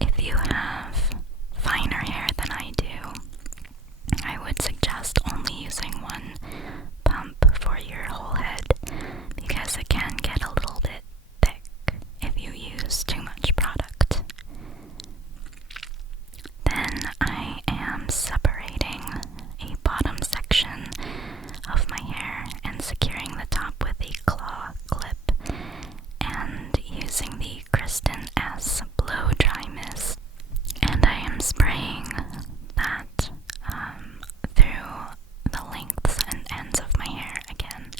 If you have finer hair than I do, I would suggest only using one pump for your whole head because it can get a little bit thick if you use too much product. Then I am separating a bottom section of my hair and securing the top with a claw clip and using the Kristin blow dry mist, and I am spraying that through the lengths and ends of my hair again.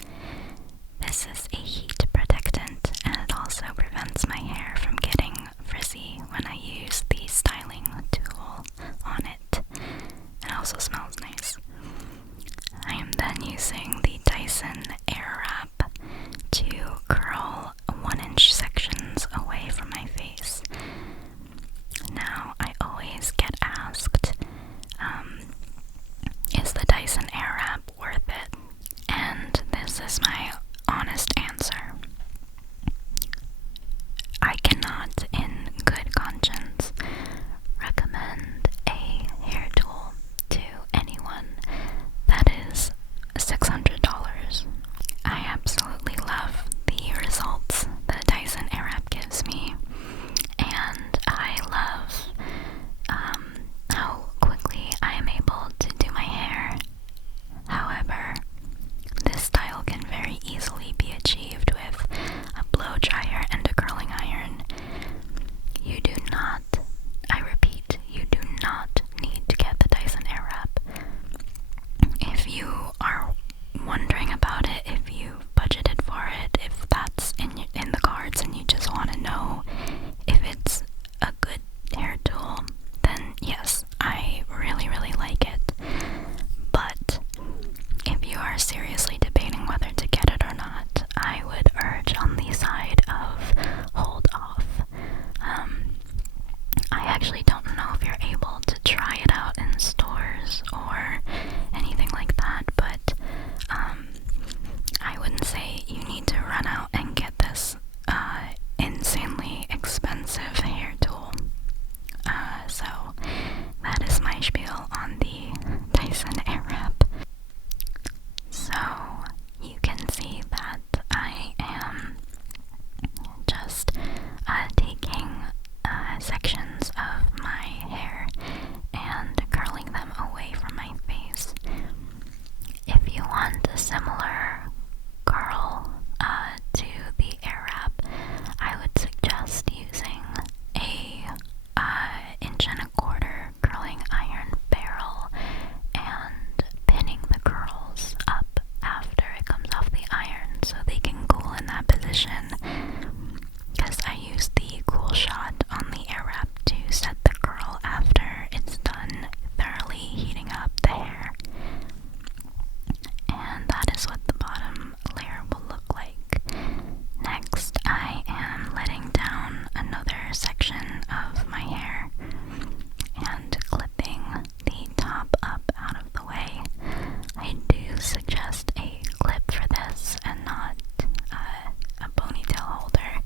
This is a heat protectant, and it also prevents my hair from getting frizzy when I use the styling tool on it. It also smells nice. I am then using the Dyson Airwrap to curl 1-inch sections away from my face. Now, I always get asked, is the Dyson Airwrap worth it? And this is my honest answer. I cannot, in good conscience, recommend a hair tool to anyone that is $600. I absolutely love the results the Dyson Airwrap gives me, and I love how quickly I am able to do my hair. However, this style can very easily be achieved with a blow dryer and a curling iron. You do not, I repeat, you do not need to get the Dyson Airwrap. If you are wondering about it, if you've budgeted for it, if that's in the cards and you just want to know if it's a good hair tool, then yes, I really, really like it. But if you are seriously debating whether to get it or not, I would urge on the side of hold off. I actually don't know if you're able to try it out in stores or anything like that, but I wouldn't say you need to run out and get this insanely expensive hair tool. So that is my spiel on the Dyson Airwrap. So you can see that I am just taking sections of my hair and curling them away from my face. If you want a similar curl to the Airwrap, I would suggest using a 1.25-inch curling iron barrel and pinning the curls up after it comes off the iron so they can cool in that position, because I use the cool shot on the Airwrap to set the curl after it's done thoroughly heating up the hair. And that is what the bottom layer will look like. Next, I am letting down another section of my hair and clipping the top up out of the way. I do suggest a clip for this and not a ponytail holder,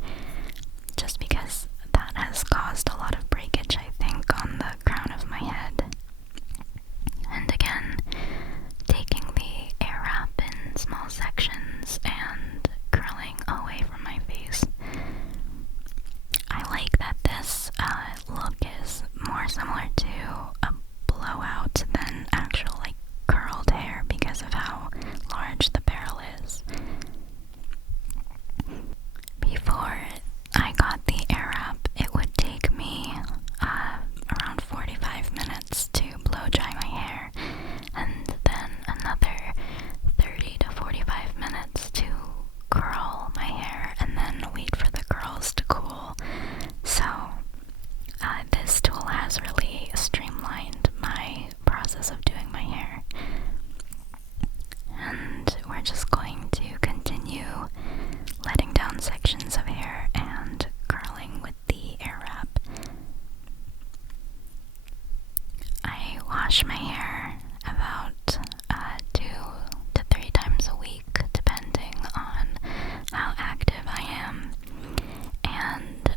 just because that has caused a lot of breakage, I think, on the crown of my head. And again, taking the Airwrap in small sections and curling away from my face. I like that this look is more similar to a blowout than actual curled hair because of how large the barrel is. Before I got the Airwrap, it would take me around 45 minutes to blow dry my hair, and then another 30 to 45 minutes to curl my hair, and then wait for the curls to cool. So this tool has really streamlined my process of doing my hair. And we're just going to continue letting down sections of hair and curling with the Airwrap. I wash my hair about 2 to 3 times a week, depending on how active I am. And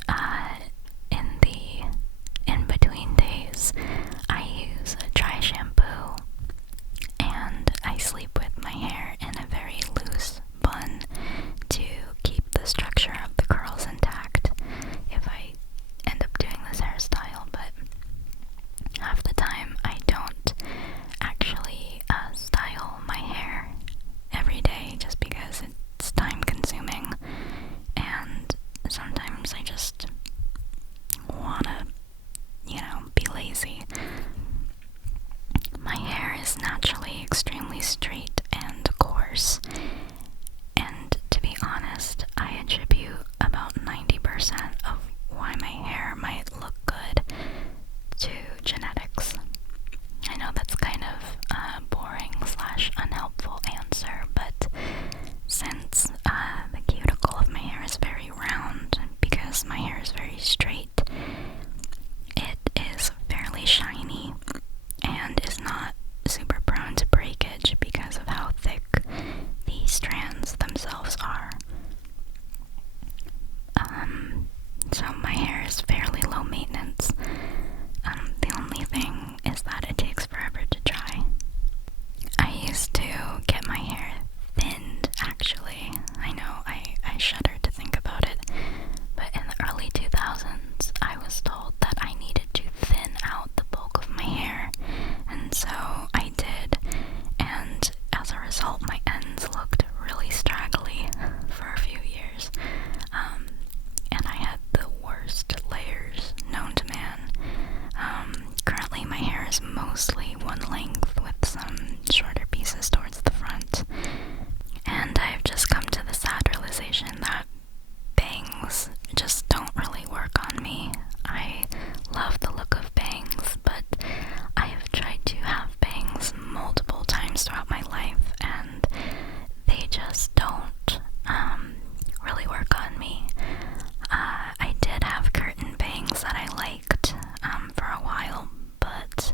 is naturally extremely straight and coarse, and to be honest, I attribute about 90% of why my hair might look good to genetics. I know that's kind of a boring / unhelpful answer, but since the cuticle of my hair is very round, because my hair is very straight, it is fairly shiny and is not super prone to breakage because of how thick the strands themselves are. So my hair is fairly low maintenance. The only thing is that it takes forever to dry. I used to get my hair thinned, actually. I know, I shudder to think about it, but in the early 2000s, I was told that I needed to thin out the bulk of my hair, and so I did, and as a result, my ends looked really straggly for a few years, and I had the worst layers known to man. Currently my hair is mostly one length with some shorter pieces towards the front, and I've just come to the sad realization that bangs just don't really work on me. I love the look of bangs, but I have tried to have bangs multiple times throughout my life, and they just don't really work on me. I did have curtain bangs that I liked for a while, but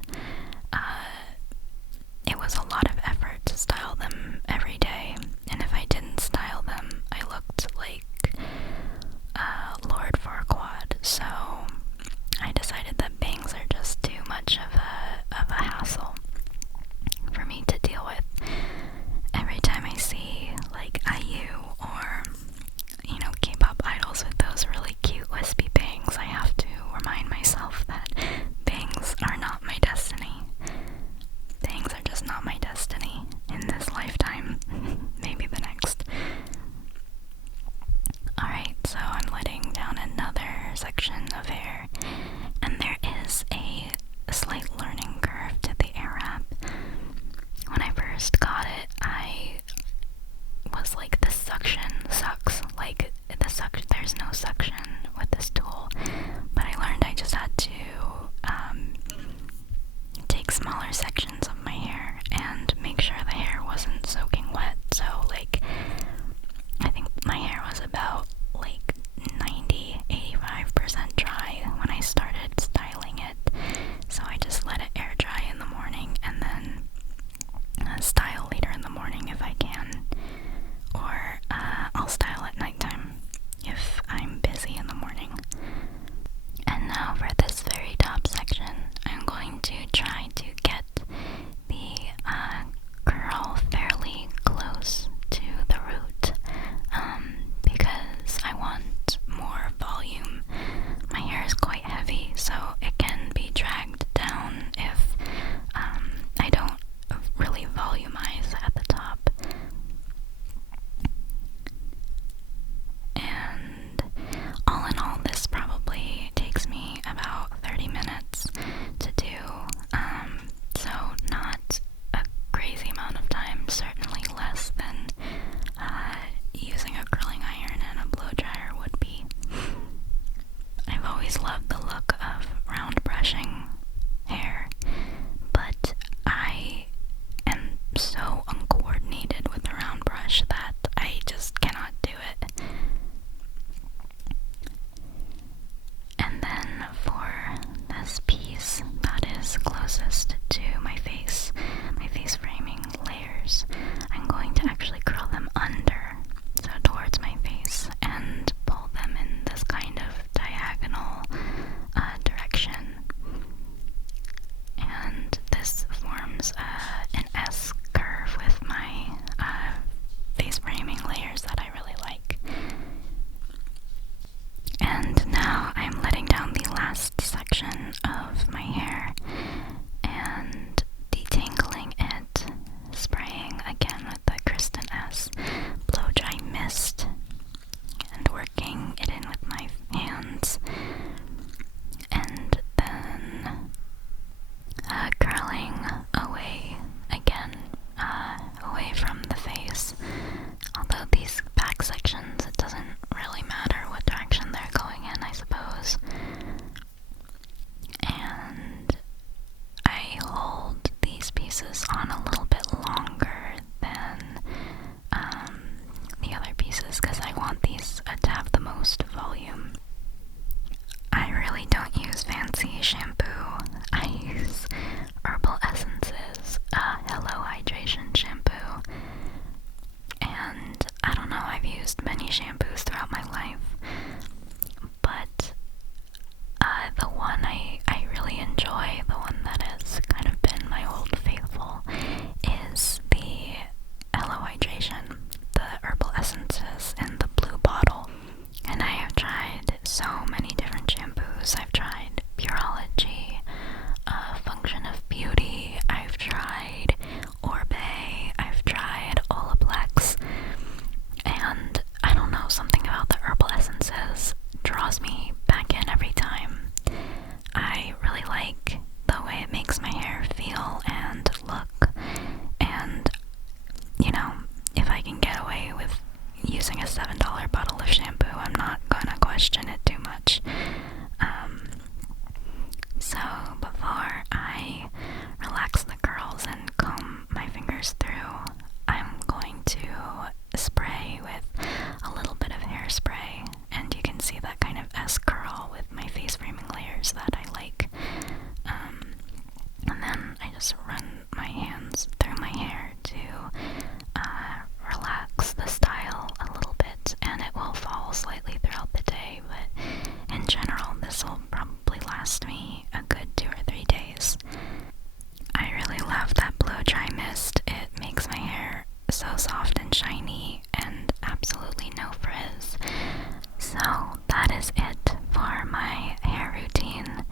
So that is it for my hair routine.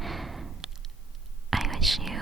I wish you